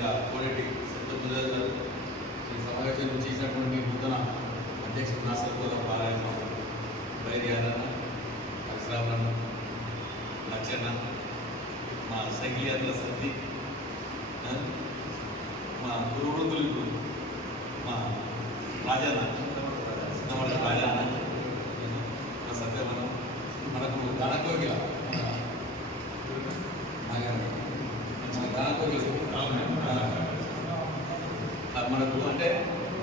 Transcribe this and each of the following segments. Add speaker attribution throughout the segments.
Speaker 1: అదేవిధంగా కోడెటి సత్య గారు ఈ సమావేశం చేసినటువంటి నూతన అధ్యక్షుడు నాసర్ కూడా పారాయణ బైరి యాదన్న లక్షణ మా సంగీయాల యాత్ర మా గురువృద్ధులు మా రాజన్న సిద్ధమడ రాజన్న మా సత్యవనం మనకు గణకోగిల మన గణకోగిల ఆ, మనకు అంటే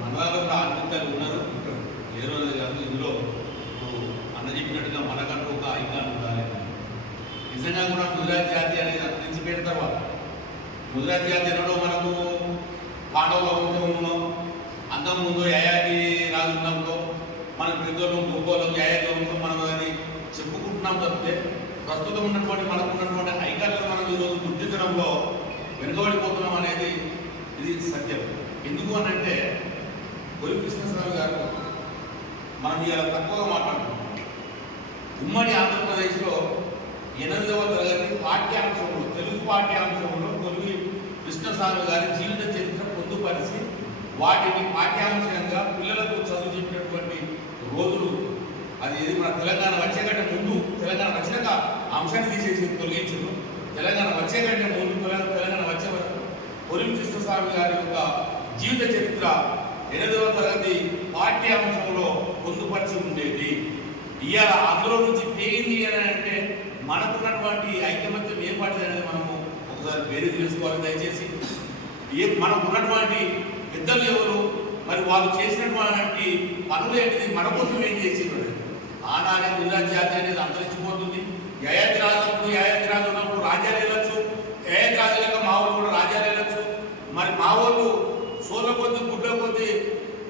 Speaker 1: మనవాళ్ళు కూడా ఆత్మీయతలు ఉన్నారు ఏ రోజు కాదు ఇందులో ఇప్పుడు అన్న చెప్పినట్టుగా మనకంటూ ఒక ఐకాన్ ఉండాలి నిజంగా కూడా గుజరాత్ జాతి అనేది అక్కడి నుంచి తర్వాత గుజరాత్ జాతి ఎన్నడో మనకు పాండవుల వంశంలో అంతకు ముందు యయాతి రాజున్నప్పుడు మన పెద్దోళ్ళం భూగోళం యయాతి వంశం మనం అది చెప్పుకుంటున్నాం తప్పితే ప్రస్తుతం ఉన్నటువంటి మనకు ఉన్నటువంటి ఐకాన్లు మనం ఈరోజు గుర్తించడంలో వెనుకబడిపోతున్నాం అనేది ఇది సత్యం. ఎందుకు అని అంటే కొలి కృష్ణస్వామి గారు మనం ఇలా తక్కువగా మాట్లాడుకుంటున్నాం ఉమ్మడి ఆంధ్రప్రదేశ్లో ఎనిమిదవ తరగతి పాఠ్యాంశంలో తెలుగు పాఠ్యాంశంలో కొలివి కృష్ణస్వామి గారి జీవిత చరిత్ర పొందుపరిచి వాటిని పాఠ్యాంశంగా పిల్లలకు చదువు చెప్పినటువంటి రోజులు. అది ఇది మన తెలంగాణ వచ్చే కంటే ముందు తెలంగాణ వచ్చినాక అంశాన్ని తీసేసి తొలగించు తెలంగాణ వచ్చే కంటే ముందు తెలంగాణ తెలంగాణ వచ్చే వరకు పొలిం కృష్ణస్వామి గారి యొక్క జీవిత చరిత్ర ఎనిమిదవ తరగతి పాఠ్యాంశంలో పొందుపరిచి ఉండేది. ఇవాళ అందులో నుంచి పేయింది అని అంటే మనకున్నటువంటి ఐకమత్యం ఏ పార్టీ అనేది మనము ఒకసారి పేరు తెలుసుకోవాలి దయచేసి. ఏ మనకు ఉన్నటువంటి పెద్దలు ఎవరు? మరి వాళ్ళు చేసినటువంటి పనులు ఏంటిది? మన కోసం ఏం చేసిండ్రు? ఆనాడే గుజరాత్ జాతి అనేది అంతరించిపోతుంది. యయాతి రాజు యయాతి రాజు ఉన్నప్పుడు రాజ్యాలు వెళ్ళచ్చు. యయాతి రాజు లేక మా వాళ్ళు కూడా రాజ్యాలు వెళ్ళచ్చు. మరి మా వాళ్ళు సోల కొద్ది గుడ్డ కొద్ది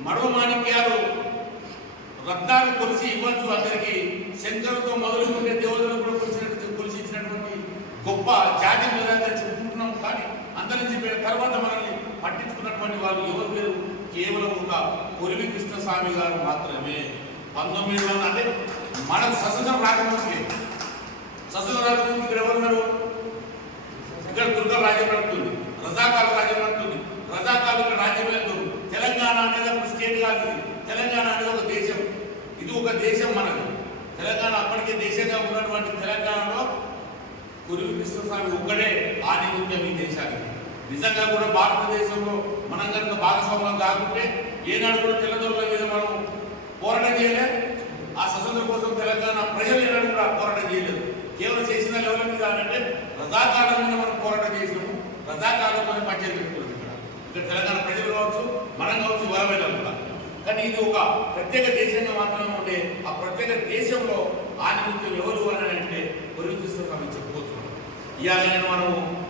Speaker 1: మడవ మాణిక్యాలు రత్నాలు కొలిసి ఇవ్వచ్చు అందరికీ. శంకరుతో మొదలుకుంటే దేవతలు కూడా గొప్ప జాతి మీద చెప్పుకుంటున్నాం కానీ అంతరించిపోయిన తర్వాత మనల్ని పట్టించుకున్నటువంటి వాళ్ళు ఎవరు లేరు. కేవలం ఒక కొలివి కృష్ణస్వామి గారు మాత్రమే. పంతొమ్మిది వందల అంటే మనకు స్వతంత్రం రాకముందుకే. స్వతంత్రం రాకముందు ఇక్కడ ఎవరున్నారు ఇక్కడ దుర్గ రాజ్యం నడుతుంది రజాకాల రాజ్యం నడుతుంది రజాకాలు ఇక్కడ రాజ్యం లేదు. తెలంగాణ అనేది ఒక స్టేట్ కాదు తెలంగాణ అనేది ఒక దేశం. ఇది ఒక దేశం మనకు తెలంగాణ అప్పటికే దేశంగా ఉన్నటువంటి తెలంగాణలో గురువు కృష్ణస్వామి ఒక్కడే ఆధిపత్యం ఈ దేశానికి. నిజంగా కూడా భారతదేశంలో మనం కనుక భాగస్వామ్యం కాకుంటే ఏనాడు కూడా తెల్లదొరల మీద మనం పోరాటం చేయలే. ఆ స్వతంత్ర కోసం తెలంగాణ ప్రజలు ఏనాడు కూడా పోరాటం చేయలేదు. కేవలం చేసిన లెవెల్ మీద అంటే రజాకాలం మీద మనం పోరాటం చేసినాము. రజాకాలం మనం పంచాయతీ పెట్టుకున్నాం ఇక్కడ. ఇక్కడ తెలంగాణ ప్రజలు కావచ్చు మనం కావచ్చు వరమైన కూడా. కానీ ఇది ఒక ప్రత్యేక దేశంగా మాత్రమే ఉంటే ఆ ప్రత్యేక దేశంలో ఆధిపత్యం ఎవరు అని అంటే గురుకృష్ణ చెప్పుకోవచ్చు మనం ఇవాళ మనము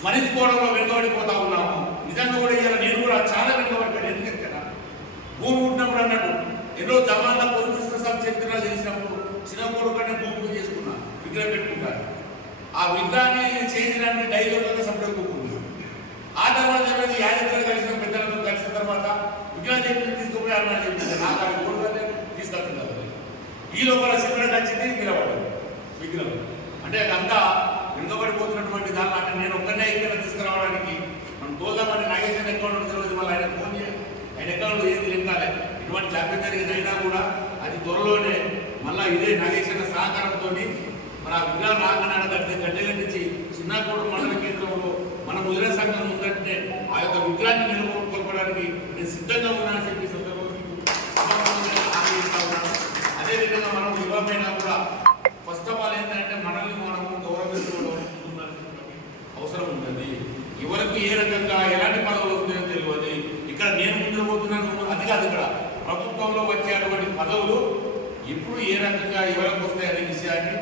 Speaker 1: స్మరించుకోవడంలో వెనుకబడిపోతా ఉన్నాము. నిజంగా కూడా ఇవాళ నేను కూడా చాలా వెనుకబడిపోయాను. ఎందుకంటే కదా? భూమి ఉన్నప్పుడు అన్నట్టు ఎన్నో జమాన్ల పొలికృష్ణ స్వామి చేసినప్పుడు తెలిసినప్పుడు చిన్న కొడుకు భూమి పూజ చేసుకున్నా విగ్రహం పెట్టుకుంటారు. ఆ విగ్రహాన్ని చేయించడానికి డైలీగా సపరేట్ కూకుంది ఆ తర్వాత ఏమైంది యాజకులు కలిసిన పెద్దలతో కలిసిన తర్వాత విగ్రహం చెప్పి తీసుకుపోయి అన్న చెప్పింది నాకు అది కూడా తీసుకెళ్తున్నారు ఈ లోపల శిబిరం నచ్చింది నిలబడ్డాడు విగ్రహం అంటే అదంతా వెనుకబడిపోతున్నటువంటి దాని అంటే నేను ఒక్కనే ఇక్కడ తీసుకురావడానికి మనం తోదామని నాగేశ్వర అకౌంట్ తెలియదు మళ్ళీ ఆయన ఫోన్ చేయాలి ఆయన అకౌంట్ ఏది లింకాలి ఇటువంటి జాగ్రత్త జరిగింది అయినా కూడా అది త్వరలోనే మళ్ళా ఇదే నాగేశ్వర సహకారంతో మన ఆ విగ్రహం రాగానే గడ్డ గడ్డెలనిచ్చి చిన్నకోట మండల కేంద్రంలో మన ముదిర సంఘం ఉందంటే ఆ యొక్క విగ్రహాన్ని నిలబడుకోవడానికి నేను సిద్ధంగా ఉన్నానని చెప్పి ఈ సందర్భంగా మీకు సభాముఖంగా హామీ ఇస్తా ఉన్నాను. అదేవిధంగా మనం యువమైనా కూడా ఫస్ట్ ఆఫ్ ఆల్ ఏంటంటే మనల్ని మనము గౌరవించుకోవడం ఉండాల్సినటువంటి అవసరం ఉంటుంది ఎవరికి ఏ రకంగా ఎలాంటి పదవులు వస్తాయో తెలియదు ఇక్కడ నేను ముందు పోతున్నాను అది కాదు ఇక్కడ ప్రభుత్వంలో వచ్చేటువంటి పదవులు ఎప్పుడు ఏ రకంగా ఎవరికి వస్తాయనే విషయాన్ని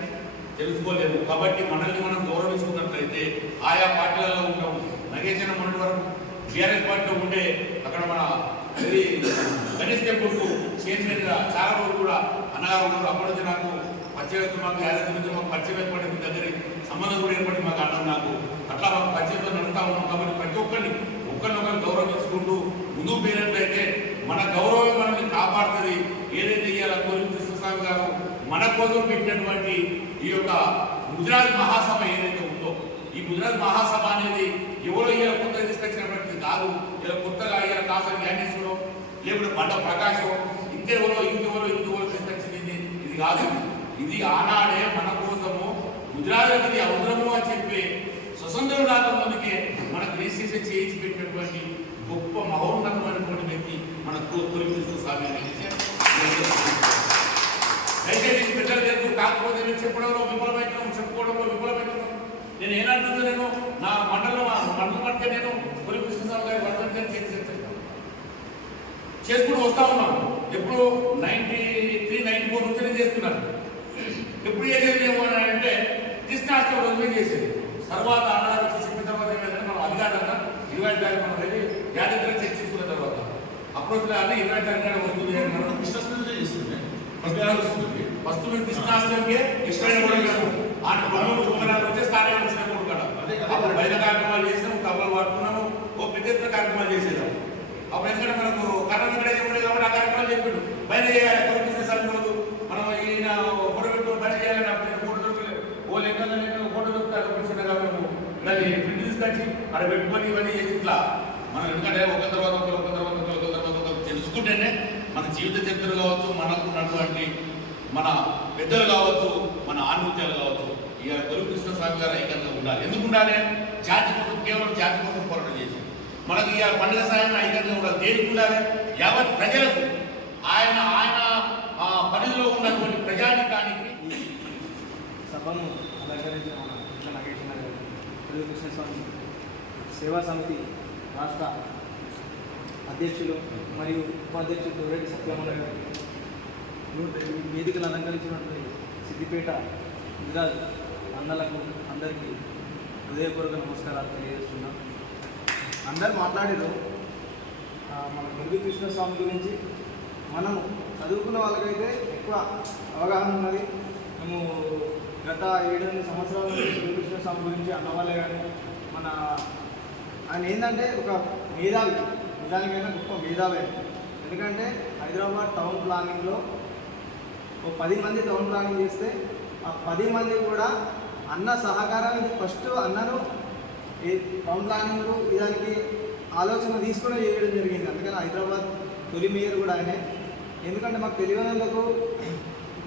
Speaker 1: తెలుసుకోలేము. కాబట్టి మనల్ని మనం గౌరవించుకున్నట్లయితే ఆయా పార్టీలలో ఉంటాము. నగేసిన మొన్నటి వరకు బీఆర్ఎస్ పార్టీలో ఉండే అక్కడ మన గణేష్ టెంపుల్కు చైర్మన్ చాలా రోజులు కూడా అన్నగారు ఉన్నారు. అప్పటి నుంచి నాకు పరిచయం మాకు యాదగిరి మాకు పరిచయం ఏర్పడి మీ దగ్గర సంబంధం కూడా ఏర్పడి మాకు అన్నం నాకు. అట్లా మాకు పరిచయంతో నడుస్తూ ఉన్నాం. కాబట్టి ప్రతి ఒక్కరిని ఒకరినొకరు గౌరవించుకుంటూ ముందుకు పోయినట్లయితే మన గౌరవం కాపాడుతుంది. ఏదైతే ఇవాళ కోరి కృష్ణస్వామి గారు మన కోసం పెట్టినటువంటి ఈ యొక్క గుజరాత్ మహాసభ ఏదైతే ఉందో ఈ గుజరాత్ మహాసభ అనేది ఎవరో ఇలా కొత్తగా తీసుకొచ్చినటువంటి కాదు ఇలా కొత్తగా ఇలా కాసరి జ్ఞానేశ్వరం లేకుంటే బండ ప్రకాశం ఇంకెవరో ఇంకెవరో ఇంకెవరో తీసుకొచ్చింది ఇది కాదు. ఇది ఆనాడే మన కోసము గుజరాత్ ఇది అవసరము అని చెప్పి స్వతంత్రం రాక ముందుకే మనకు రిజిస్ట్రేషన్ చేయించి పెట్టినటువంటి గొప్ప మహోన్నతమైనటువంటి వ్యక్తి మన తొలిపిస్తూ స్వామి అనే విషయం దయచేసి మీకు తెలుసు కాకపోతే నేను చెప్పడంలో విఫలమవుతున్నాం చెప్పుకోవడంలో విఫలమవుతున్నాం నేను ఏనంటుందో నేను? నా మండలం మండలం పట్టే నేను కొలి కృష్ణస్వామి గారి వర్ధంతిని చేసి చేసుకుంటూ వస్తా ఉన్నాను ఎప్పుడు నైన్టీ త్రీ నైన్టీ ఫోర్ నుంచి నేను చేస్తున్నాను. ఎప్పుడు చేసేది ఏమో అని అంటే కృష్ణాష్టమి రోజు చేసేది తర్వాత అన్నారు వచ్చి చెప్పిన తర్వాత ఏమైందంటే మనం అధికారంగా ఇరవై తారీఖు మనం యాదగిరి చర్చించుకున్న తర్వాత అప్పుడు అన్నీ ఇరవై తారీఖు వస్తుంది అన్నారు
Speaker 2: కృష్ణాష్టమి చేస్తుంది.
Speaker 1: ఫస్ట్ మేము కృష్ణాష్టమికి మేము ఆ. బొమ్మలు బొమ్మలు వచ్చే స్థానం వచ్చిన కూడా. అప్పుడు బయట కార్యక్రమాలు చేసినాము కబలు పట్టుకున్నాము ఓ పెద్ద ఎత్తున కార్యక్రమాలు చేసేదాం. అప్పుడు ఎందుకంటే మనకు కర్ణం ఇక్కడ చెప్పలేదు కాబట్టి ఆ కార్యక్రమాలు చెప్పాడు. బయట చేయాలి ఎక్కడ బిజినెస్ అనుకోదు మనం ఈయన ఫోటో పెట్టు బయట చేయాలని అప్పుడు ఫోటో దొరకలేదు ఓ లెక్క ఫోటో దొరుకుతాను కూర్చున్నాగా మేము. దాన్ని ప్రింట్ తీసుకొచ్చి అక్కడ పెట్టుకొని ఇవన్నీ చేసి ఇట్లా మనం ఎందుకంటే ఒక తర్వాత ఒకరు ఒక తర్వాత ఒకరు ఒక తర్వాత ఒకరు తెలుసుకుంటేనే మన జీవిత చరిత్రలు కావచ్చు మనకు ఉన్నటువంటి మన పెద్దలు కావచ్చు మన ఆణిత్యాలు కావచ్చు ఇక తెలుగు కృష్ణ స్వామి గారు ఐక్యంగా ఉండాలి. ఎందుకు ఉండాలి జాతి కోసం కేవలం జాతి కోసం పోరాటం చేసి మనకి ఇక పండుగ సాయం ఐక్యంగా ఉండాలి. దేనికి ఉండాలి? యావత్ ప్రజలకు ఆయన ఆయన ఆ, పరిధిలో ఉన్నటువంటి ప్రజానికానికి
Speaker 3: సభను అలంకరించిన మన స్వామి సేవా సమితి రాష్ట్ర అధ్యక్షులు మరియు ఉపాధ్యక్షులు రెడ్డి సత్యమన్న గారికి వేదికలు అలంకరించినటువంటి సిద్దిపేట గుజరాత్ అన్నలకు అందరికీ హృదయపూర్వక నమస్కారాలు తెలియజేస్తున్నాం. అందరు మాట్లాడారు మన తెలుగు కృష్ణస్వామి గురించి మనం చదువుకున్న వాళ్ళకైతే ఎక్కువ అవగాహన ఉన్నది. మేము గత ఏడెనిమిది సంవత్సరాల నుంచి తెలుగు కృష్ణస్వామి గురించి అన్నవాళ్ళే కానీ మన ఆయన ఏంటంటే ఒక మేధావి నిజానికైనా గొప్ప మేధావి ఎందుకంటే హైదరాబాద్ టౌన్ ప్లానింగ్లో ఒక పది మంది టౌన్ ప్లానింగ్ చేస్తే ఆ పది మంది కూడా అన్న సహకారం ఇది ఫస్ట్ అన్నను ఈ టౌన్ ప్లానింగ్ దానికి ఆలోచన తీసుకుని చేయడం జరిగింది. అందుకని హైదరాబాద్ తొలి మేయర్ కూడా ఆయనే. ఎందుకంటే మాకు తెలియని వాళ్ళకు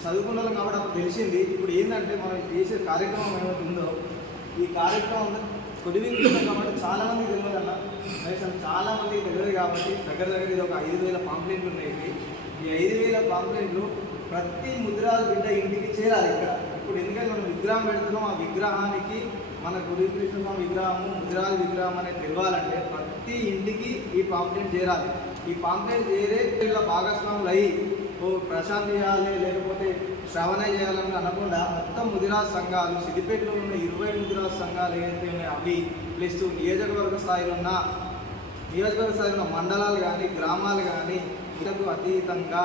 Speaker 3: చదువుకున్న వాళ్ళం కాబట్టి అప్పుడు తెలిసింది. ఇప్పుడు ఏంటంటే మనం చేసే కార్యక్రమం ఏమైతే ఉందో ఈ కార్యక్రమం తొలివి కాబట్టి చాలా మంది తెలియదు అన్న కనీసం చాలా మందికి తెలియదు కాబట్టి దగ్గర దగ్గర ఇది ఒక ఐదు వేల పాంప్లెంట్లు ఉన్నాయి. ఈ ఐదు వేల పాంప్లెంట్లు ప్రతి ముద్రాల బిడ్డ ఇంటికి చేరాలి ఇక్కడ. ఇప్పుడు ఎందుకంటే మనం విగ్రహం పెడుతున్నాం ఆ విగ్రహానికి మన గురు కృష్ణ విగ్రహము ముద్రాల విగ్రహం అనేది తెలియాలంటే ప్రతి ఇంటికి ఈ పాంప్లెంట్ చేరాలి. ఈ పాంప్లెంట్ చేరే ఇలా భాగస్వాములు అయ్యి ప్రశాంత్ చేయాలి లేకపోతే శ్రవణ చేయాలని అనకుండా మొత్తం ముదిరాజ్ సంఘాలు సిద్దిపేటలో ఉన్న ఇరవై ముదిరాజ్ సంఘాలు ఏదైతే ఉన్నాయో అవి ప్లస్ నియోజకవర్గ స్థాయిలో ఉన్న నియోజకవర్గ స్థాయిలో ఉన్న మండలాలు కానీ గ్రామాలు కానీ ఇలకు అతీతంగా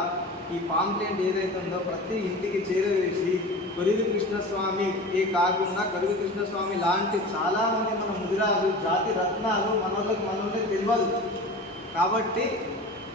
Speaker 3: ఈ పాంప్లెంట్ ఏదైతే ఉందో ప్రతి ఇంటికి చేరవేసి కొరివి కృష్ణస్వామి ఏ కాకుండా కొరివి కృష్ణస్వామి లాంటి చాలామంది మన ముదిరాలు జాతి రత్నాలు మనోళ్ళకి మనోళ్ళే తెలియదు. కాబట్టి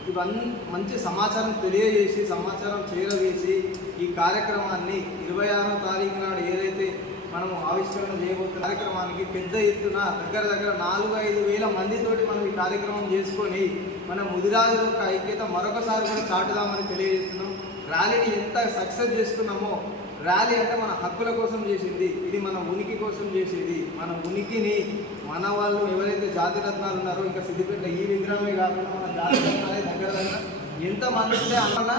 Speaker 3: ఇవన్నీ మంచి సమాచారం తెలియజేసి సమాచారం చేరవేసి ఈ కార్యక్రమాన్ని ఇరవై ఆరో తారీఖు నాడు ఏదైతే మనము ఆవిష్కరణ చేయబోతున్న కార్యక్రమానికి పెద్ద ఎత్తున దగ్గర దగ్గర నాలుగు ఐదు వేల మందితోటి మనం ఈ కార్యక్రమం చేసుకొని మన ముదిరాజుల యొక్క ఐక్యత మరొకసారి కూడా చాటుదామని తెలియజేస్తున్నాం. ర్యాలీని ఎంత సక్సెస్ చేస్తున్నామో ర్యాలీ అంటే మన హక్కుల కోసం చేసింది ఇది మన ఉనికి కోసం చేసేది. మన ఉనికిని మన వాళ్ళు ఎవరైతే జాతి రత్నాలు ఉన్నారో ఇంకా సిద్ధిపేట ఈ విగ్రహమే కాకుండా మన జాతి రత్నాలే ఎంతమంది ఉంటే అన్న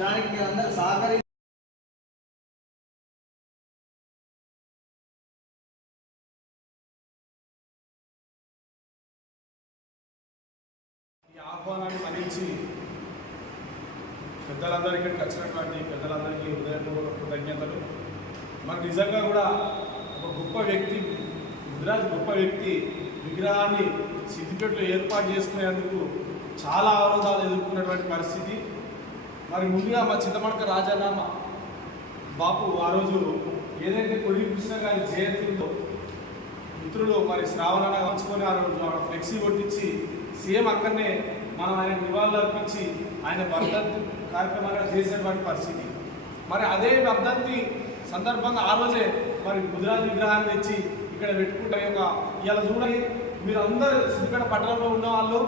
Speaker 3: దానికి మీరు సహకరి
Speaker 4: ఈ ఆహ్వానాన్ని మన్నించి పెద్దలందరూ ఇక్కడికి వచ్చినటువంటి పెద్దలందరికీ హృదయపూర్వక కృతజ్ఞతలు. మరి నిజంగా కూడా ఒక గొప్ప వ్యక్తి గుజరాత్ గొప్ప వ్యక్తి విగ్రహాన్ని సిద్దిపేటలో ఏర్పాటు చేసుకునేందుకు చాలా అవరోధాలు ఎదుర్కొన్నటువంటి పరిస్థితి. మరి ముందుగా మా చింతమడక రాజానామ బాపు ఆ రోజు ఏదైతే కొలి కృష్ణ గారి జయంతి ఉందో మిత్రులు మరి శ్రావణ పంచుకొని ఆ రోజు ఆడ ఫ్లెక్సీ కొట్టించి సేమ్ అక్కడనే మనం ఆయన నివాళులు అర్పించి ఆయన వర్ధంతి కార్యక్రమాలు చేసేటువంటి పరిస్థితి. మరి అదే వర్ధంతి సందర్భంగా ఆ రోజే మరి గుజరాత్ విగ్రహాన్ని తెచ్చి ఇక్కడ పెట్టుకుంటే ఒక ఇలా చూడండి మీరు అందరూ ఇక్కడ పట్టణంలో ఉన్న వాళ్ళు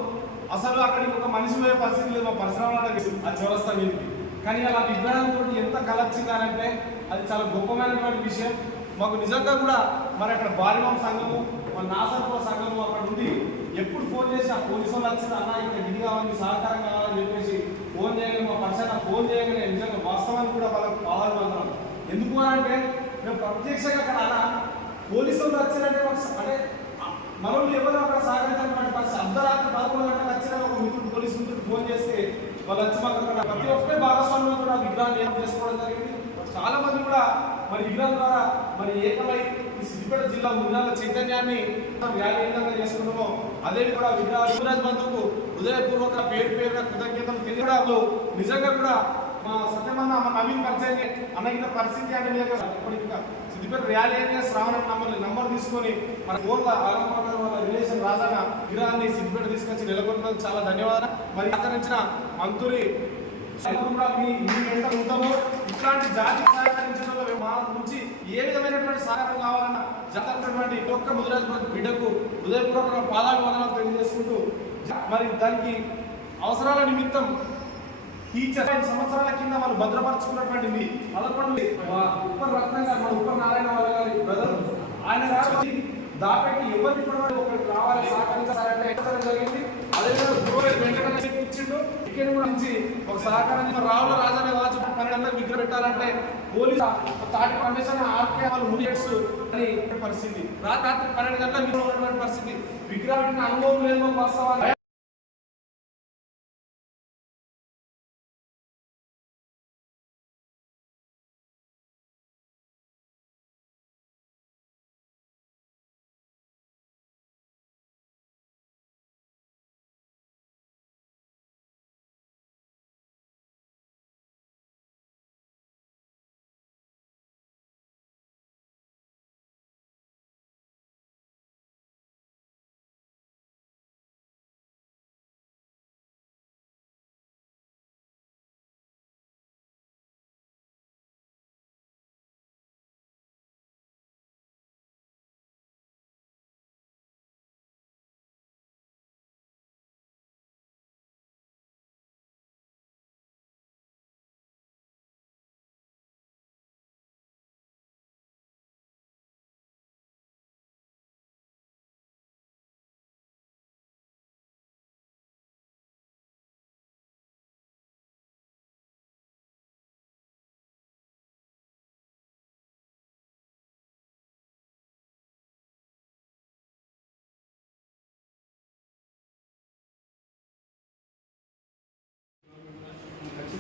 Speaker 4: అసలు అక్కడికి ఒక మనిషి పోయే పరిస్థితి లేదు మా పరిశ్రమలో ఆ చౌరస్తా వీరికి కానీ అలా విగ్రహం కూడా ఎంత కలర్చిందానంటే అది చాలా గొప్పమైనటువంటి విషయం. మాకు నిజంగా కూడా మరి అక్కడ బాలిమం సంఘము మన నాసర్పుర సంఘము అక్కడ ఉంది ఎప్పుడు ఫోన్ చేసి ఆ పోలీసు వాళ్ళు వచ్చిన అన్న ఇక్కడ ఇది కావాలి సహకారం కావాలని చెప్పేసి ఫోన్ చేయగానే మా పర్సన్ ఫోన్ చేయగానే నిజంగా వాస్తవానికి కూడా వాళ్ళకి కావాలి అందరం ఎందుకు అని అంటే మేము ప్రత్యక్షంగా అక్కడ అన్న పోలీసు వాళ్ళు వచ్చారంటే అంటే మనం ఎవరు అక్కడ సహకరించినటువంటి పరిస్థితి. అర్ధరాత్రి పదకొండు గంటలకు వచ్చిన ఒక మిత్రుడు పోలీసు మిత్రుడు ఫోన్ చేస్తే వాళ్ళు వచ్చి మాకు అక్కడ ప్రతి ఒక్కరి భాగస్వామ్యం కూడా విగ్రహాన్ని ఏం చేసుకోవడం జరిగింది. చాలా మంది కూడా మరి విగ్రహం ద్వారా మరి ఏకమై ఈ సిద్దిపేట జిల్లా ముందాల చైతన్యాన్ని ర్యాలీ ఏ విధంగా చేసుకున్నామో అదే కూడా విగ్రహ బంధువుకు హృదయపూర్వక పేరు పేరున కృతజ్ఞతలు తెలియడాలు నిజంగా కూడా మా సత్యమన్న మా నవీన్ పరిచయం ఇంత పరిస్థితి అంటే మీద ఇప్పటికి సిద్దిపేట ర్యాలీ అనే శ్రావణ నంబర్ నంబర్ తీసుకొని మన ఓట్ల ఆరంభంలో వాళ్ళ రిలేషన్ రాజాన విగ్రహాన్ని సిద్దిపేట తీసుకొచ్చి నెలకొల్పినందుకు చాలా ధన్యవాదాలు. మరి సహకరించిన మంత్రి ఎప్పుడు కూడా మీ ఇట్లాంటి జాతికి సహకరించిన మా నుంచి ఏ విధమైనటువంటి సహకారం కావాలన్నా జరుగుతున్నటువంటి ఒక్క ముదిరాజు బిడ్డకు హృదయపూర్వక పాదాభివందనాలు తెలియజేసుకుంటూ మరి దానికి అవసరాల నిమిత్తం టీచర్ సంవత్సరాల కింద వాళ్ళు భద్రపరచుకున్నటువంటి మీ పదకొండు ఉప్పర్ రత్న గారు మన ఉప్పర్ నారాయణ వాళ్ళ గారి బ్రదర్ ఆయన కాబట్టి దాపెట్టి ఎవరిని కూడా ఒకరికి రావాలి సహకరించాలంటే జరిగింది. అదేవిధంగా గృహ వెంకటనే ఇచ్చిండు. ఇక్కడ కూడా నుంచి ఒక సహకారం రావుల రాజానే కావచ్చు పన్నెండు విగ్రహం పెట్టాలంటే పోలీసు తాటి పర్మిషన్ ఆర్కే వాళ్ళు ముడియట్స్ అని పరిస్థితి. రాత్రి పన్నెండు గంటల విగ్రహం ఉన్నటువంటి పరిస్థితి. విగ్రహం పెట్టిన అనుభవం లేదు వాస్తవాలు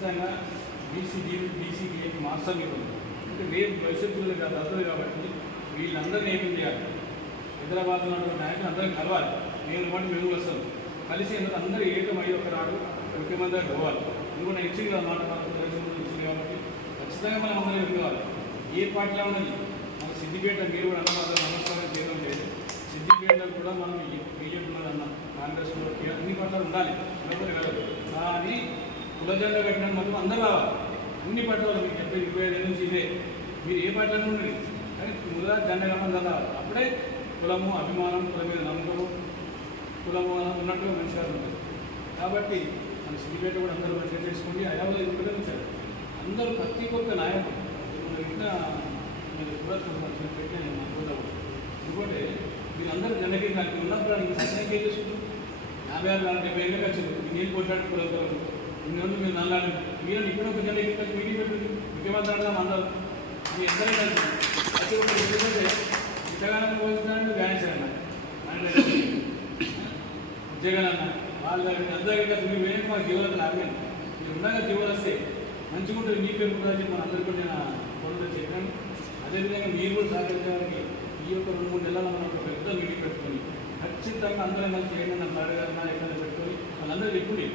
Speaker 2: ఖచ్చితంగా బీసీ బీసీకి మాస్టర్ ఇవ్వాలి అంటే రేపు భవిష్యత్తులో కాదు అర్థం కాబట్టి వీళ్ళందరినీ ఏం చేయాలి? హైదరాబాద్లో ఉన్నటువంటి నాయకులు అందరూ కలవాలి. నేను పాటు మేము వస్తాం కలిసి అందరూ ఏకమై ఒక నాడు ముఖ్యమంత్రి గారు పోవాలి? ఇంకొక ఇచ్చింది కదా మాట మనకు తెలిసి ఇచ్చింది కాబట్టి ఖచ్చితంగా మనం అందరూ కావాలి. ఏ పార్టీలో ఉన్నది మన సిద్దిపేట మీరు కూడా అన్నమాట నమస్కారం చేయడం లేదు. సిద్దిపేటలో కూడా మనం బీజేపీ అన్నాం కాంగ్రెస్ అన్ని పార్టీలు ఉండాలి. లేకపోతే వెళ్ళదు కానీ కులజెండా పెట్టిన మొత్తం అందరూ రావాలి. అన్ని పట్టాలు మీకు చెప్పే ఇరవై ఐదు నుంచి ఇదే. మీరు ఏ పార్టీలో ఉండండి. కానీ ముందుగా జెండా కన్నా రావాలి. అప్పుడే కులము అభిమానం కుల మీద నమ్మకము కులము ఉన్నట్టుగా మంచిగా ఉంటుంది కాబట్టి మన సిద్దిపేట కూడా అందరూ మంచిగా చేసుకోండి. హైదరాబాద్ ఉపయోగించారు అందరూ ప్రతి ఒక్క నాయకుడు ఇప్పుడు ఇట్లా మీరు కూడా పెట్టాను మా కూడా ఇంకోటి మీరందరూ జనకి దానికి ఉన్నప్పుడు మీకు సత్యానికి ఏం చేసుకుంటారు యాభై ఆరు నాలుగు డెబ్బై ఏళ్ళకి వచ్చింది నేను కొట్లాడుకోలేదు ఇన్ని మీరు నల్లాడు మీరు ఇక్కడ ఒక జన ఇక్కడ మీటింగ్ పెట్టింది ముఖ్యమంత్రి అంటాం అందరూ మీ ఇద్దరే కలిసి ప్రతి ఒక్కరు ఎందుకంటే ఇంతగానో పోతున్నాడు గాయస్ అన్న. జగన్ అన్న వాళ్ళు అందరికీ ఇట్లా మీరు వేయండి మాకు జీవనతలు అడిగాను మీరు ఉండగా జీవన వస్తే మంచిగా ఉంటుంది. మీ పేరు కూడా చెప్పి మన అందరికీ కూడా నేను కోరుతా చెప్పాను. అదేవిధంగా మీరు కూడా సహకరించడానికి ఈ యొక్క రెండు మూడు నెలల మనం ఒక పెద్ద మీటింగ్ పెట్టుకొని ఖచ్చితంగా అందరం కలిసి ఏదైనా అడగాలన్నా ఎక్కడ పెట్టుకొని వాళ్ళందరూ చెప్పుని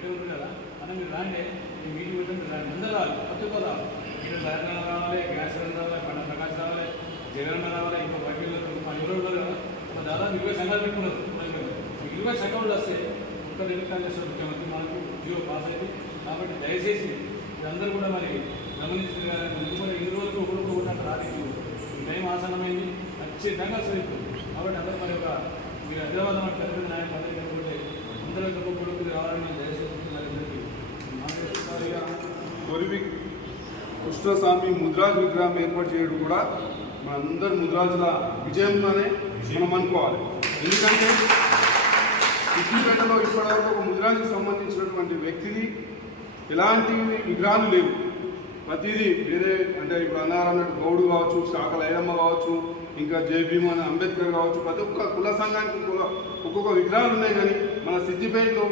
Speaker 2: దగ్గర ఉంది కదా అని మీరు రాండి మీ మీటింగ్ పెట్టి మీరు రాండి అందరూ రావాలి ప్రతి ఒక్కరు రావాలి మీరు సాయంత్రం రావాలి గ్యాస్ రావాలి పండ ప్రకాశ్ రావాలి జగన్ రావాలి ఇంకో వైద్యులు మా ఎవరు ఉన్నారు? కదా ఒక దాదాపు ఇరవై సంఘాలు పెట్టుకున్నారు. ఈ ఇరవై సంఘాలు వస్తే ఒక్క నిమిషాలు చేస్తారు ముఖ్యమంత్రి మనకు జియో పాస్ అయింది. కాబట్టి దయచేసి మీరందరూ కూడా మరి గమనించారు ఎందుకంటే ఇన్ని రోజులు ఒకరికి ఒకటి రాలేదు. టైం ఆసనమైంది ఖచ్చితంగా సరిపోతుంది కాబట్టి అందరూ మరి ఒక మీరు హైదరాబాద్ మన పెద్ద నాయకులు అందరికీ అందరూ ఒక కొడుకులు రావాలని దయచేసి
Speaker 5: కొరివి కృష్ణస్వామి ముద్రాజ్ విగ్రహం ఏర్పాటు చేయడం కూడా మనందరి ముద్రాజుల విజయంగానే మనం అనుకోవాలి. ఎందుకంటే సిద్ధిపేటలో ఇప్పటివరకు ఒక ముద్రాజుకు సంబంధించినటువంటి వ్యక్తిది ఎలాంటి విగ్రహాలు లేవు. ప్రతిదీ వేరే అంటే ఇప్పుడు అన్నారన్నట్టు గౌడు కావచ్చు శాఖల ఐరమ్మ కావచ్చు ఇంకా జై అని అంబేద్కర్ కావచ్చు ప్రతి ఒక్క కుల సంఘానికి కుల ఒక్కొక్క విగ్రహాలు ఉన్నాయి కానీ మన సిద్ధిపేటలో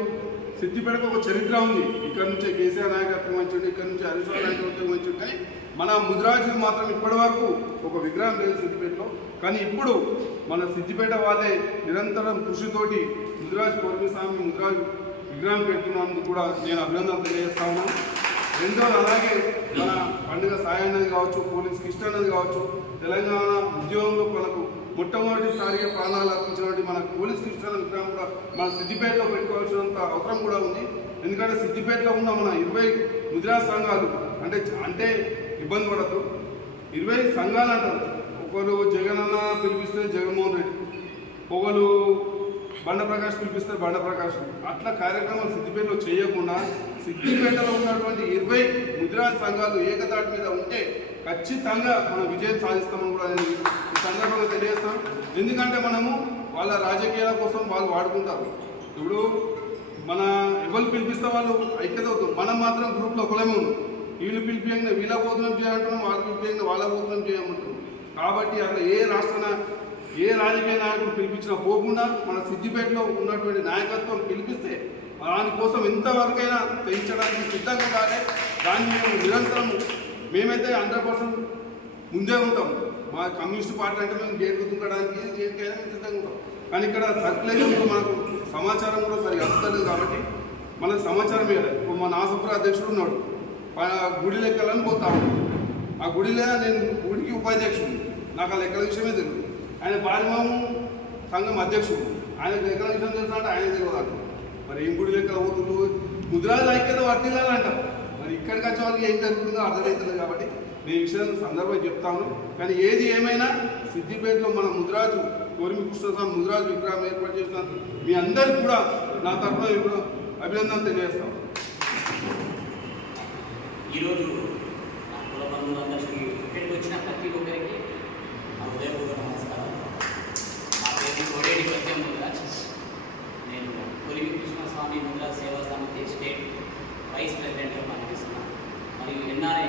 Speaker 5: సిద్దిపేటకు ఒక చరిత్ర ఉంది. ఇక్కడ నుంచే కేసీఆర్ నాయకత్వం మంచి ఇక్కడ నుంచి హరీష్ రావు నాయకత్వం మంచి కానీ మన ముద్రాజులు మాత్రం ఇప్పటి వరకు ఒక విగ్రహం లేదు సిద్దిపేటలో. కానీ ఇప్పుడు మన సిద్దిపేట వాళ్ళే నిరంతరం కృషితోటి ముద్రాజ్ పౌర్ణస్వామి ముద్రాజ్ విగ్రహం పెడుతున్నందుకు కూడా నేను అభినందనలు తెలియజేస్తా ఉన్నాను. రెండోది అలాగే మన పండుగ సాయన్నది కావచ్చు పోలీస్ కృష్ణన్నది కావచ్చు తెలంగాణ ఉద్యోగంలో మనకు మొట్టమొదటిసారిగా ప్రాణాలు అర్పించినటువంటి మన పోలీస్ కృష్ణ విగ్రహం కూడా మన సిద్దిపేటలో పెట్టుకోవాల్సినంత అవసరం కూడా ఉంది. ఎందుకంటే సిద్దిపేటలో ఉన్న మన ఇరవై ముద్రా సంఘాలు అంటే అంటే ఇబ్బంది పడద్దు. ఇరవై సంఘాలు అంటారు. ఒకరు జగనన్న పిలిపిస్తే జగన్మోహన్ రెడ్డి ఒకరు బండ ప్రకాష్ పిలిపిస్తే బండ ప్రకాష్. అట్లా కార్యక్రమాలు సిద్దిపేటలో చేయకుండా సిద్దిపేటలో ఉన్నటువంటి ఇరవై ముద్రా సంఘాలు ఏకతాటి మీద ఉంటే ఖచ్చితంగా మనం విజయం సాధిస్తామని కూడా సందర్భంగా తెలియజేస్తాం. ఎందుకంటే మనము వాళ్ళ రాజకీయాల కోసం వాళ్ళు వాడుకుంటారు. ఇప్పుడు మన ఎవరు పిలిపిస్తే వాళ్ళు ఐక్యత అవుతాం మనం మాత్రం గ్రూప్లో ఒకలేమే ఉన్నాం. వీళ్ళు పిలిపియంగా వీళ్ళ భోజనం చేయాలంటున్నాం వాళ్ళు పిలిపియంగా వాళ్ళ భోజనం చేయమంటున్నాం. కాబట్టి అక్కడ ఏ రాష్ట్ర ఏ రాజకీయ నాయకుడు పిలిపించినా పోకుండా మన సిద్దిపేటలో ఉన్నటువంటి నాయకత్వం పిలిపిస్తే దానికోసం ఎంతవరకైనా పెంచడానికి సిద్ధంగా కాలే దాన్ని మేము నిరంతరం మేమైతే హండ్రెడ్ పర్సెంట్ ముందే ఉంటాం మా కమ్యూనిస్ట్ పార్టీ అంటే మేము గేట్ గుర్తుకోవడానికి దేనికైనా సిద్ధంగా ఉంటాం. కానీ ఇక్కడ సర్కులేషన్ మనకు సమాచారం కూడా సరిగా అందుతలేదు కాబట్టి మనకు సమాచారం ఇవ్వాలి ఇప్పుడు మా నాసపుర అధ్యక్షుడు ఉన్నాడు. గుడి లెక్కలని పోతాడు ఆ గుడిలో నేను గుడికి ఉపాధ్యక్షుడు నాకు ఆ లెక్కల విషయమే తెలియదు. ఆయన బాలిమాము సంఘం అధ్యక్షుడు. ఆయన లెక్కల విషయం తెలుసా అంటే ఆయన తెలియదు. మరి ఏం గుడి లెక్కలు పోతుందో? ముద్రాలు ఐక్యత వర్తిల్లాలంట. మరి ఇక్కడికి వచ్చే వాళ్ళకి ఏం జరుగుతుందో అర్థమవుతుంది కాబట్టి నేను ఈ విషయం సందర్భంగా చెప్తాను. కానీ ఏది ఏమైనా సిద్దిపేటలో మన ముద్రాజు కోరిమి కృష్ణస్వామి ముద్రాజు విగ్రహం ఏర్పాటు చేసిన మీ అందరికి కూడా నా తరఫున ఇప్పుడు అభినందన తెలియజేస్తాం
Speaker 6: ఈరోజు నా కుల బంధువులందరికీ ఇక్కడికి వచ్చిన ప్రతి ఒక్కరికి నా హృదయపూర్వక నమస్కారం నా పేరు కోడేడి సత్యం ముద్రాజ్ నేను కొలివి కృష్ణస్వామి ముద్రాజ్ సేవా సమితి స్టేట్ వైస్ ప్రెసిడెంట్గా పనిచేస్తున్నాను మరియు ఎన్ఆర్ఐ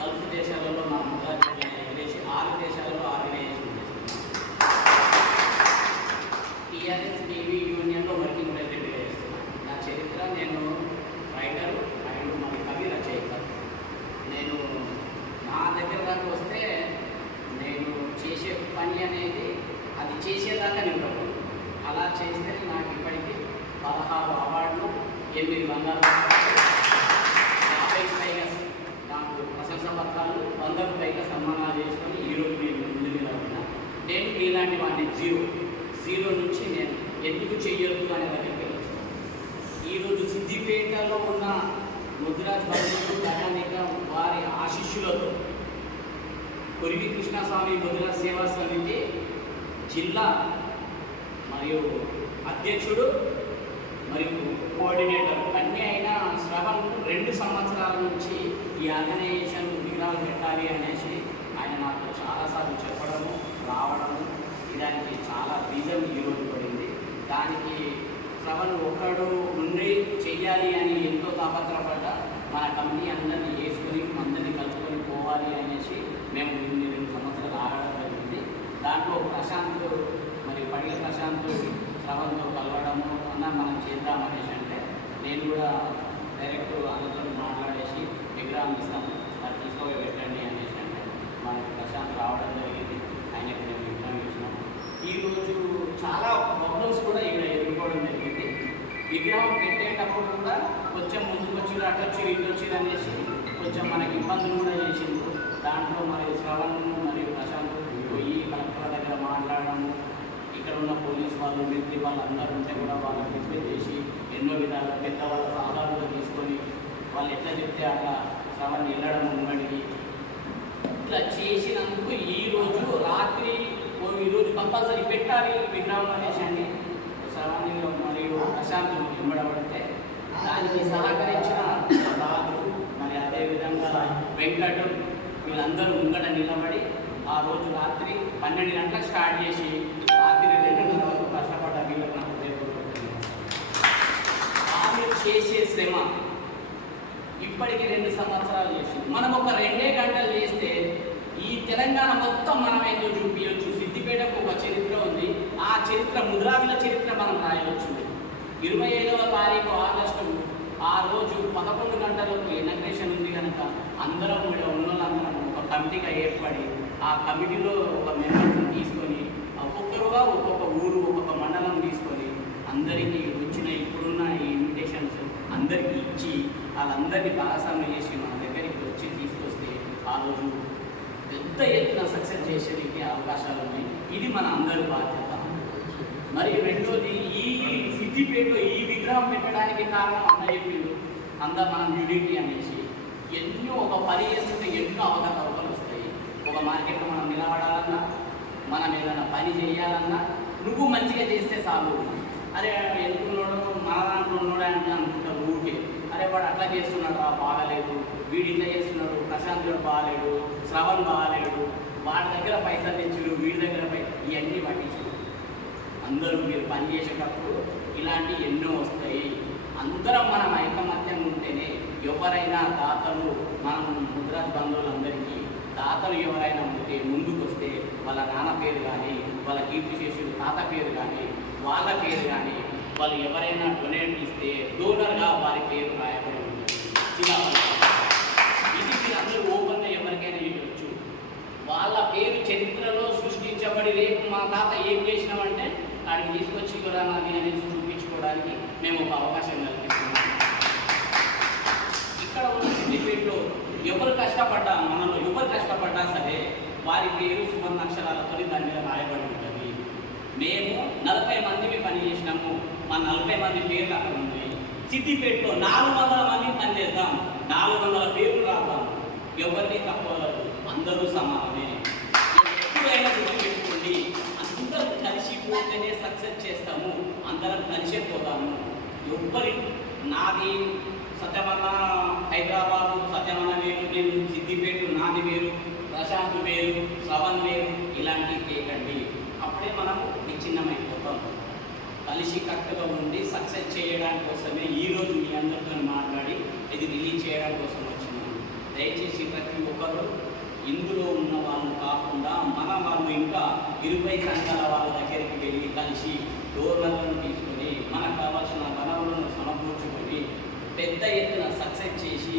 Speaker 6: గల్ఫ్ దేశాలలో నా ముద్రాజ్ విదేశీ ఆరు దేశాలలో ఆర్గనైజేషన్ చేస్తున్నాను టీఆర్ఎస్ టీవీ యూనియన్లో వర్కింగ్ ప్రెసిడెంట్గా చేస్తున్నాను నా చరిత్ర నేను రైటర్ అండ్ మరి కవి రచయిత నేను నా దగ్గర దాకా వస్తే నేను చేసే పని అనేది అది చేసేదాకా నిలబడదు అలా చేస్తే నాకు ఇప్పటికీ పదహారు అవార్డులు ఎనిమిది బంగారు పతకాలు, యాభై పైగా నాకు ప్రశంసా పత్రాలు వందకు పైగా సన్మానాలు చేసుకొని ఈరోజు నేను ముందు నిలబడిన నేను మీలాంటి వాడిని జీరో జీరో నుంచి నేను ఎందుకు చెయ్యొద్దు అనే దగ్గరికి వచ్చాను ఈరోజు సిద్దిపేటలో ఉన్న ముద్రాజ్ బంధువులు కథానిక వారి ఆశిష్యులతో కొరివి కృష్ణస్వామి ముద్రాజ్ సేవా సమితి జిల్లా మరియు అధ్యక్షుడు మరియు కోఆర్డినేటర్ అన్నీ అయినా శ్రవణ్ రెండు సంవత్సరాల నుంచి ఈ ఆర్గనైజేషన్ విరాలు పెట్టాలి అనేసి ఆయన నాకు చాలాసార్లు చెప్పడము రావడము దానికి చాలా రీజన్ ఈరోజు పడింది. దానికి శ్రవణ్ ఒక్కడు ఉండి చెయ్యాలి అని ఎంతో తాపత్రపడ్డా మన కంపెనీ అందరినీ వేసుకొని అందరినీ కలిసి పోవాలి అనేసి మేము ఇన్ని రెండు సంవత్సరాలు ఆడడం జరిగింది దాంట్లో ప్రశాంత్ మరి పడిగ ప్రశాంత్ శ్రవంతో కలవడము అన్న మనం చేద్దామనేసి అంటే నేను కూడా డైరెక్ట్ అందరితో మాట్లాడేసి విగ్రహం ఇస్తాము. అది తీసుకొని పెట్టండి అనేసి అంటే మనకి ప్రశాంత్ రావడం జరిగింది. ఆయనకి మేము విగ్రహం ఇచ్చినాము ఈరోజు చాలా ప్రాబ్లమ్స్ కూడా ఇక్కడ ఎదుర్కోవడం జరిగింది. విగ్రహం పెట్టేటప్పుడు కూడా కొంచెం ముందుకు వచ్చి అటు వచ్చి ఇటు వచ్చి అనేసి కొంచెం మనకి ఇబ్బందులు కూడా చేసింది. దాంట్లో మరి శ్రవణ్ మరియు ప్రశాంత్ పోయి కలెక్టర్ దగ్గర మాట్లాడడం ఇక్కడ ఉన్న పోలీస్ వాళ్ళు మిలిటరీ వాళ్ళందరూ ఉంటే కూడా వాళ్ళకి రిక్వెస్ట్ చేసి ఎన్నో విధాలుగా పెద్దవాళ్ళ సలహాలు తీసుకొని వాళ్ళు ఎట్లా చెప్తే అట్లా శ్రవణ్ వెళ్ళడం ఉన్నడికి ఇట్లా చేసినందుకు ఈ రోజు రాత్రి ఓ ఈరోజు కంపల్సరీ పెట్టాలి విగ్రహం అనేసండి అని మరియు ప్రశాంత్ ఇవ్వబడితే దానికి సహకరించిన రాదు మరి అదేవిధంగా వెంకటం వీళ్ళందరూ ముంగట నిలబడి ఆ రోజు రాత్రి పన్నెండు గంటలకు స్టార్ట్ చేసి రాత్రి రెండు గంటల వరకు కష్టపడ్డ వీళ్ళకి నాకు ఆమె చేసే శ్రమ ఇప్పటికి రెండు సంవత్సరాలు చేసింది. మనం ఒక రెండే గంటలు చేస్తే ఈ తెలంగాణ మొత్తం మనం ఏందో చూపించవచ్చు సిద్దిపేటకు ఒక చరిత్ర ఉంది. ఆ చరిత్ర ముద్రాజుల చరిత్ర మనం రాయవచ్చు ఇరవై ఐదవ తారీఖు ఆగస్టు ఆ రోజు పదకొండు గంటలకు ఇనగ్రేషన్ ఉంది కనుక అందరం ఇక్కడ ఉన్న కమిటీగా ఏర్పడి ఆ కమిటీలో ఒక మెంబర్స్ని తీసుకొని ఒక్కొక్కరుగా ఒక్కొక్క ఊరు ఒక్కొక్క మండలం తీసుకొని అందరికీ వచ్చిన ఇప్పుడున్న ఈ ఇన్విటేషన్స్ అందరికీ ఇచ్చి వాళ్ళందరినీ భాగస్వామ్యం చేసి మన దగ్గరికి వచ్చి తీసుకొస్తే ఆ రోజు పెద్ద ఎత్తున సక్సెస్ చేసేటికి అవకాశాలు ఉన్నాయి. ఇది మన అందరి బాధ్యత. మరి రెండోది ఈ సిద్దిపేటలో ఈ విగ్రహం పెట్టడానికి కారణం అన్న చెప్పిండు అందరు మనం యూనిటీ అనేసి. ఎన్నో ఒక పని చేస్తుంటే ఎన్నో అవకాశాలు వస్తాయి ఒక మార్కెట్లో మనం నిలబడాలన్నా మనం ఏదైనా పని చేయాలన్నా నువ్వు మంచిగా చేస్తే చాలు. అరే ఎందుకున్నాడు మన దాంట్లో ఉన్నాడు అంటే అనుకుంటావు ఊరికే. అరే వాడు అట్లా చేస్తున్నాడు బాగాలేదు. వీడు ఇట్లా చేస్తున్నాడు ప్రశాంత్ గారు బాగాలేడు శ్రవణ్ బాగాలేడు. వాడి దగ్గర పైసలు తెచ్చుడు వీడి దగ్గర పై ఇవన్నీ పట్టించు అందరూ మీరు పని చేసేటప్పుడు ఇలాంటి ఎన్నో వస్తాయి. అందరం మనం ఐకమత్యం ఉంటేనే ఎవరైనా దాతలు మనం ముద్రా బంధువులందరికీ దాతలు ఎవరైనా ఉంటే ముందుకు వస్తే వాళ్ళ నాన్న పేరు కానీ వాళ్ళ కీర్తి చేసిన తాత పేరు కానీ వాళ్ళ పేరు కానీ వాళ్ళు ఎవరైనా డొనేట్ ఇస్తే డోనర్గా వారి పేరు రాయబడి ఉంటుంది. ఇది మీరు అందరూ ఓపెన్గా ఎవరికైనా ఇవ్వచ్చు వాళ్ళ పేరు చరిత్రలో సృష్టించబడి రేపు మా తాత ఏం చేసినామంటే దానికి తీసుకొచ్చి కూడా నాది అనేది చూపించుకోవడానికి మేము ఒక అవకాశం కల్పిస్తున్నాం. ఇక్కడ ఉన్న సిద్దిపేటలో ఎవరు కష్టపడ్డా మనలో ఎవరు కష్టపడ్డా సరే వారి పేరు సువర్ణాక్షరాలతో దాని మీద రాయబడి ఉంటుంది. మేము నలభై మందిని పని చేసినాము. మా నలభై మంది పేర్లు అక్కడ ఉన్నాయి. సిద్దిపేటలో నాలుగు వందల మంది పని చేద్దాం. నాలుగు వందల పేర్లు రాద్దాం. ఎవరిని తక్కువ అందరూ సమానమే. ఎప్పుడైనా గుర్తుపెట్టుకోండి అందరూ కలిసిపోతేనే సక్సెస్ చేస్తాము. అందరం కలిసే పోతాము. ఎవరి నాది సత్యమన్న హైదరాబాదు సత్యమన్న వేరు నేను సిద్దిపేట నాది వేరు ప్రశాంత్ వేరు సవన్ వేరు ఇలాంటివి చేయకండి అప్పుడే మనము విచ్ఛిన్నమైపోతాం. కలిసి కట్టుగా ఉండి సక్సెస్ చేయడానికి కోసమే ఈరోజు మీ అందరితో మాట్లాడి ఇది రిలీజ్ చేయడం కోసం వచ్చినాను దయచేసి ప్రతి ఒక్కరు ఇందులో ఉన్న వాళ్ళు కాకుండా మన వాళ్ళు ఇంకా ఇరవై సంఘాల వాళ్ళ దగ్గరికి వెళ్ళి కలిసి డోర్లను తీసుకొని మనకు కావాల్సిన వనరులను సమకూర్చుకొని పెద్ద ఎత్తున సక్సెస్ చేసి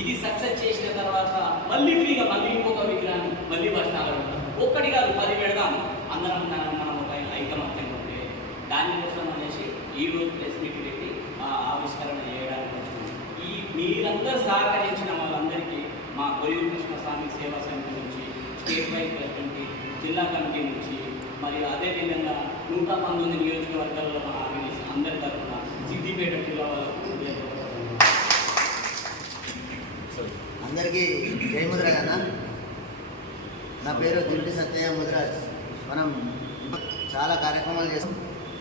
Speaker 6: ఇది సక్సెస్ చేసిన తర్వాత మళ్ళీ ఫ్రీగా మళ్ళీ ఇంకొక విగ్రహాన్ని మళ్ళీ బస్తాలు ఒక్కటి కాదు పది పెడదాం. అందరం మనం మనం ఒక ఐకమత్యం ఉంటే దానికోసం అనేసి ఈ రోజు ప్రెస్ మీట్ పెట్టి ఆ ఆవిష్కరణ చేయడానికి ఈ మీరందరూ సహకరించిన వాళ్ళందరికీ మా కొలివి కృష్ణస్వామి సేవా సమితి నుంచి స్టేట్ వైస్ ప్రెసిడెంట్ జిల్లా కమిటీ నుంచి మరియు అదేవిధంగా నూట పంతొమ్మిది నియోజకవర్గాల్లో మన ఆర్గనైజేషన్ అందరి తరఫున సిద్దిపేట జిల్లా
Speaker 7: అందరికీ జయముద్ర కదా నా పేరు దిండి సత్యయ్య ముద్రాజ్. మనం చాలా కార్యక్రమాలు చేస్తాం.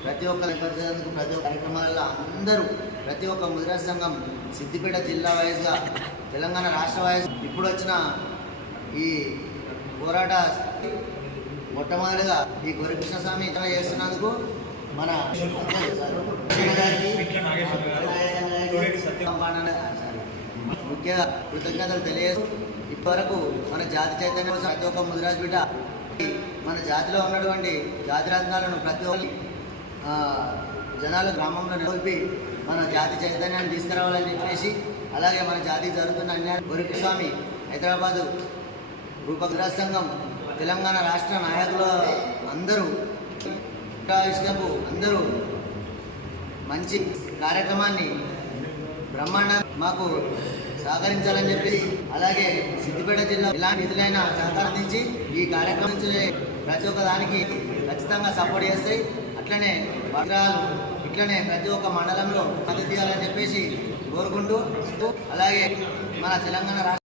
Speaker 7: ప్రతి ఒక్క నేపథ్యానికి ప్రతి ఒక్క కార్యక్రమాలలో అందరూ ప్రతి ఒక్క ముద్రాజ్ సంఘం సిద్దిపేట జిల్లా వైజ్గా తెలంగాణ రాష్ట్ర వైజ్ ఇప్పుడు వచ్చిన ఈ పోరాట మొట్టమొదటిగా ఈ గోరికృష్ణ స్వామి ఇతర చేస్తున్నందుకు మన ముఖ్య కృతజ్ఞతలు తెలియజేస్తూ ఇప్పటివరకు మన జాతి చైతన్యం కోసం ప్రతి ఒక్క ముదిరాజు బిడ్డ మన జాతిలో ఉన్నటువంటి జాతి రత్నాలను ప్రతి ఒక్కరి జనాలు గ్రామంలో నిలిపి మన జాతి చైతన్యాన్ని తీసుకురావాలని చెప్పేసి అలాగే మన జాతికి జరుగుతున్న అన్యాయం గోరిక స్వామి హైదరాబాదు రూపగ్రహ సంఘం తెలంగాణ రాష్ట్ర నాయకులు అందరూ విషయపు అందరూ మంచి కార్యక్రమాన్ని బ్రహ్మాండ మాకు సహకరించాలని చెప్పి అలాగే సిద్దిపేట జిల్లా ఎలాంటి నిధులైనా సహకరించి ఈ కార్యక్రమం ప్రతి ఒక్క దానికి ఖచ్చితంగా సపోర్ట్ చేస్తాయి అట్లనే విగ్రహాలు ఇట్లనే ప్రతి ఒక్క మండలంలో మద్దతు చేయాలని చెప్పేసి కోరుకుంటూ అలాగే మన తెలంగాణ రాష్ట్ర